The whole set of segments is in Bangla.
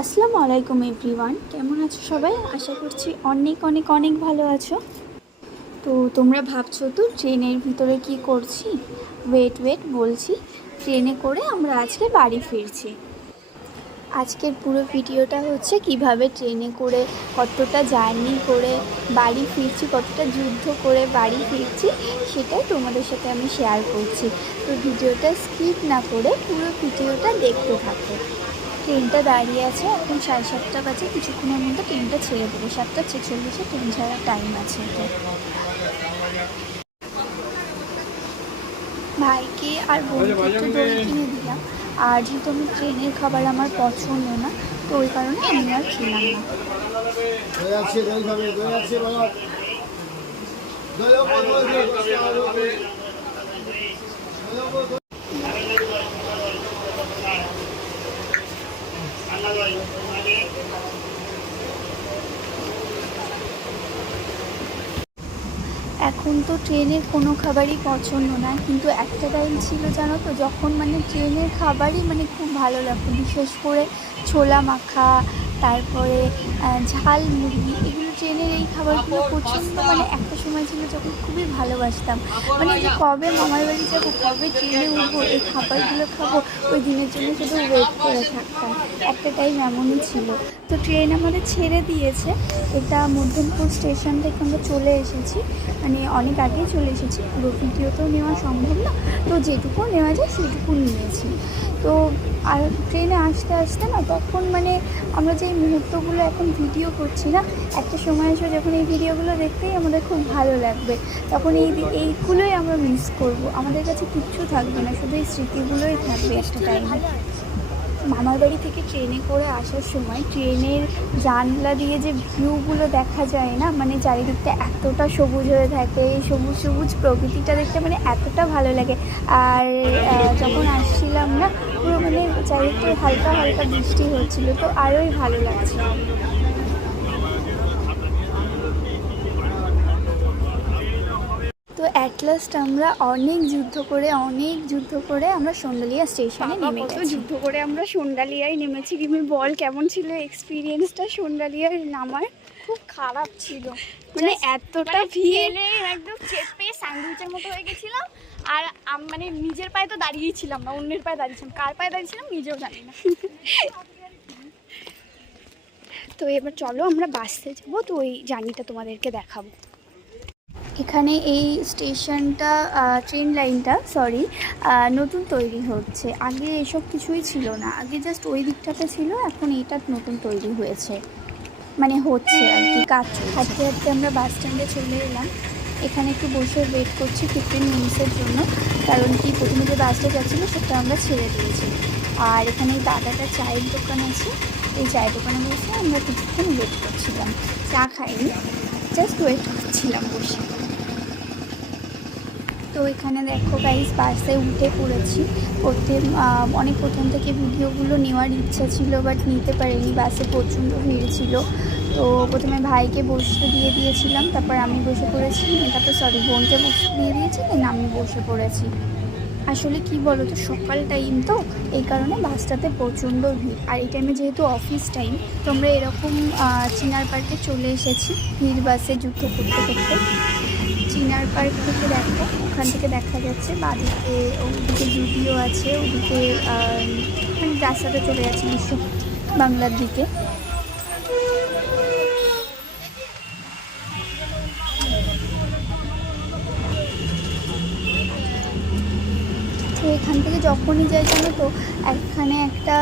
আসসালামু আলাইকুম এভরিওয়ান। কেমন আছো সবাই? আশা করছি অনেক অনেক অনেক ভালো আছো। তো তোমরা ভাবছ তো ট্রেনের ভিতরে কি করছি? ওয়েট ওয়েট বলছি, ট্রেনে করে আমরা আজকে বাড়ি ফিরছি। আজকের পুরো ভিডিওটা হচ্ছে কীভাবে ট্রেনে করে, কতটা জার্নি করে বাড়ি ফিরছি, কতটা যুদ্ধ করে বাড়ি ফিরছি, সেটাই তোমাদের সাথে আমি শেয়ার করছি। তো ভিডিওটা স্কিপ না করে পুরো ভিডিওটা দেখতে থাকো। ট্রেনটা দাঁড়িয়ে আছে। এখন সাড়ে সাতটা বাজে। কিছুক্ষণের মধ্যে ট্রেনটা ছেড়ে দেবে। সাতটা ছেচল্লিশে ট্রেন ছাড়ার টাইম আছে তো ভাইকে আর বোনকে একটু কিনে দিলাম। আর যেহেতু আমি ট্রেনের খাবার আমার পছন্দ না, তো ওই কারণে আমি আর খেলাম না আছে দই খাবে দই আছে বলো দই ওপর দই দই দই এখন তো ট্রেনের কোনো খাবারই পছন্দ না, কিন্তু একটা টাইম ছিল জানো তো, যখন মানে ট্রেনের খাবারই মানে খুব ভালো লাগতো। বিশেষ করে ছোলা মাখা, তারপরে ঝাল মুড়ি, এগুলো ট্রেনের এই খাবারগুলো প্রচণ্ড মানে একটা সময় ছিল যখন খুবই ভালোবাসতাম। মানে যে কবে মামার বাড়ি যাব, কবে ট্রেনে উঠবো, এই খাবারগুলো খাব, ওই দিনের জন্য শুধু ওয়েট করে থাকতাম। একটা টাইম এমনই ছিল। তো ট্রেন আমাদের ছেড়ে দিয়েছে। এটা মধ্যমপুর স্টেশন থেকে আমরা চলে এসেছি। মানে অনেক আগেই চলে এসেছি। পুরো ভিডিও তো নেওয়া সম্ভব না। তো যেটুকু নেওয়া যায় সেটুকু নিয়েছি। তো আর ট্রেনে আসতে আসতে না তখন মানে আমরা যে মুহূর্তগুলো এখন ভিডিও করছি না, একটা সময় এসে যখন এই ভিডিওগুলো দেখতেই আমাদের খুব ভালো লাগবে। তখন এই এইগুলোই আমরা মিস করব। আমাদের কাছে কিচ্ছু থাকবে না, শুধু এই স্মৃতিগুলোই থাকবে একটা টাইমে মামার বাড়ি থেকে ট্রেনে করে আসার সময় ট্রেনের জানলা দিয়ে যে ভিউগুলো দেখা যায় না মানে চারিদিকটা এতটা সবুজ হয়ে থাকে, এই সবুজ সবুজ প্রকৃতিটা দেখতে মানে এতটা ভালো লাগে। আর যখন আসছিলাম না, পুরো মানে চারিদিকটা হালকা হালকা বৃষ্টি হচ্ছিল, তো আরোই ভালো লাগছিল। তো অ্যাট লাস্ট আমরা অনেক যুদ্ধ করে অনেক যুদ্ধ করে আমরা সন্দালিয়া স্টেশনে নেমে কত গেছি। যুদ্ধ করে আমরা সন্ডালিয়ায় নেমেছি। তুমি বল কেমন ছিল এক্সপিরিয়েন্সটা সন্ডালিয়ার নামার? খুব খারাপ ছিল। মানে এতটা ভিড় ফেলে একদম চেপে স্যান্ডউইচের মতো হয়ে গেছিলাম। আর আম- মানে নিজের পায়ে তো দাঁড়িয়েই ছিলাম না অন্যের পায়ে দাঁড়িয়েছিলাম। কার পায়ে দাঁড়িয়েছিলাম নিজেও জানি না। তো এবার চলো আমরা বাসে যাব তো ওই জার্নিটা তোমাদেরকে দেখাবো। এখানে এই স্টেশনটা ট্রেন লাইনটা সরি নতুন তৈরি হচ্ছে। আগে এসব কিছুই ছিল না। আগে জাস্ট ওই দিকটাতে ছিল, এখন এইটা নতুন তৈরি হয়েছে। মানে হচ্ছে আর কি, কাজ। হাঁটতে হাঁটতে আমরা বাস স্ট্যান্ডে চলে এলাম। এখানে একটু বসে ওয়েট করছি ফিফটিন মিনিটসের জন্য। কারণ কি, প্রথমে যে বাসটা যাচ্ছিল, সেটা আমরা ছেড়ে দিয়েছি। আর এখানে দাদাটা চায়ের দোকান আছে। এই চায়ের দোকানে বসে আমরা কিছুক্ষণ ওয়েট করছিলাম। চা খাইনি জাস্ট ওয়েট করছিলাম বসে। তো এখানে দেখো গাইস বাসে উঠে পড়েছি। প্রথম অনেক প্রথম থেকে ভিডিওগুলো নেওয়ার ইচ্ছা ছিল বাট নিতে পারিনি। বাসে প্রচণ্ড ভিড় ছিল। তো প্রথমে ভাইকে বসতে দিয়ে দিয়েছিলাম, তারপর আমি বসে পড়েছি। তারপর সরি বোনকে বসতে দিয়ে দিয়েছি দেন আমি বসে পড়েছি। আসলে কি বলো তো সকাল টাইম তো, এই কারণে বাসটাতে প্রচণ্ড ভিড়। আর এই টাইমে যেহেতু অফিস টাইম তো আমরা এরকম চিনার পার্কে চলে এসেছি, ভিড় বাসে যুদ্ধ করতে করতে। চিনার পার্ক থেকে দেখো। ওখান থেকে দেখা যাচ্ছে। বাদিকে ওদিকে জুডিও আছে, ওদিকে মানে রাস্তাটা চলে যাচ্ছে বিশ্ব বাংলার দিকে তো এখান থেকে যখনই যাই জানো তো এখানে একটা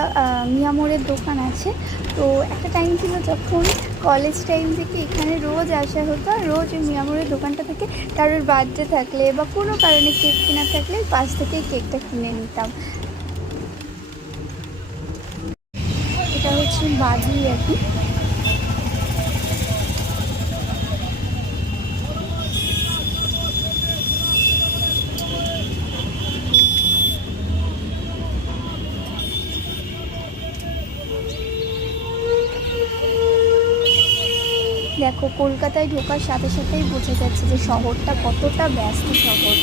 মিয়ামোড়ের দোকান আছে। তো একটা টাইম ছিল যখন কলেজ টাইম থেকে এখানে রোজ আসা হতো, আর রোজ ওই মিয়ামোড়ের দোকানটা থেকে কারোর বার্থডে থাকলে বা কোনো কারণে কেক কেনা থাকলে পাশ থেকেই কেকটা কিনে নিতাম। এটা হচ্ছে বাদি আর কি। দেখো কলকাতায় ঢোকার সাথে সাথেই বোঝা যাচ্ছে যে শহরটা কতটা ব্যস্ত শহর।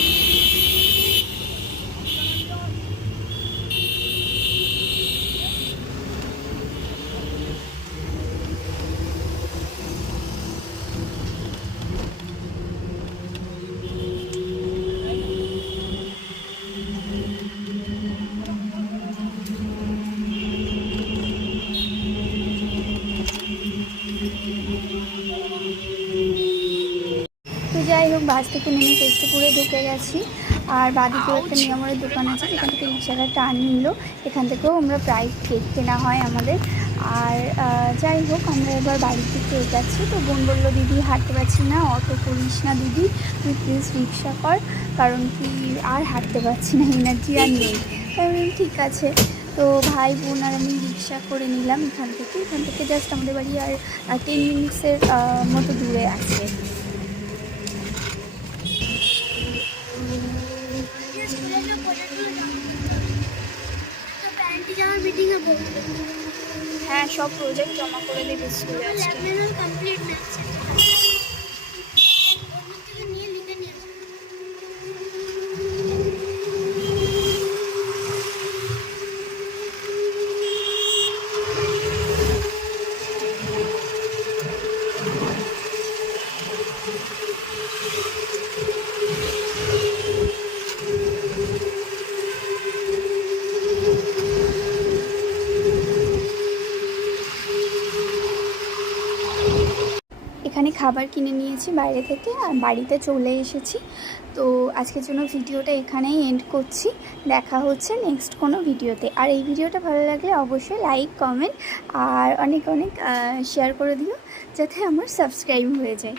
যাই হোক বাস থেকে নেমে কেষ্টপুরে ঢুকে গেছি। আর বাদিকেও একটা নিয়মের দোকান আছে যেখান থেকে রিক্সাটা টার্ন নিল। এখান থেকেও আমরা প্রায় কেক কেনা হয় আমাদের। আর যাই হোক আমরা এবার বাড়ির দিকে এগাচ্ছি। তো বোন বলল দিদি হাঁটতে পারছি না অটো করিস না দিদি তুই প্লিজ রিক্সা কর। কারণ কি আর হাঁটতে পারছি না এনার্জি আর নেই। কারণ ঠিক আছে। তো ভাই বোন আর আমি রিক্সা করে নিলাম এখান থেকে। এখান থেকে জাস্ট আমাদের বাড়ি আর টেন মিনিটসের মতো দূরে আছে। হ্যাঁ সব প্রজেক্ট জমা করে দিবি স্কুলে আজকে। খাবার কিনে নিয়েছি বাইরে থেকে আর বাড়িতে চলে এসেছি। তো আজকের জন্য ভিডিওটা এখানেই এন্ড করছি। দেখা হচ্ছে নেক্সট কোনো ভিডিওতে। আর এই ভিডিওটা ভালো লাগলে অবশ্যই লাইক কমেন্ট আর অনেক অনেক শেয়ার করে দিও যাতে আমার সাবস্ক্রাইব হয়ে যায়।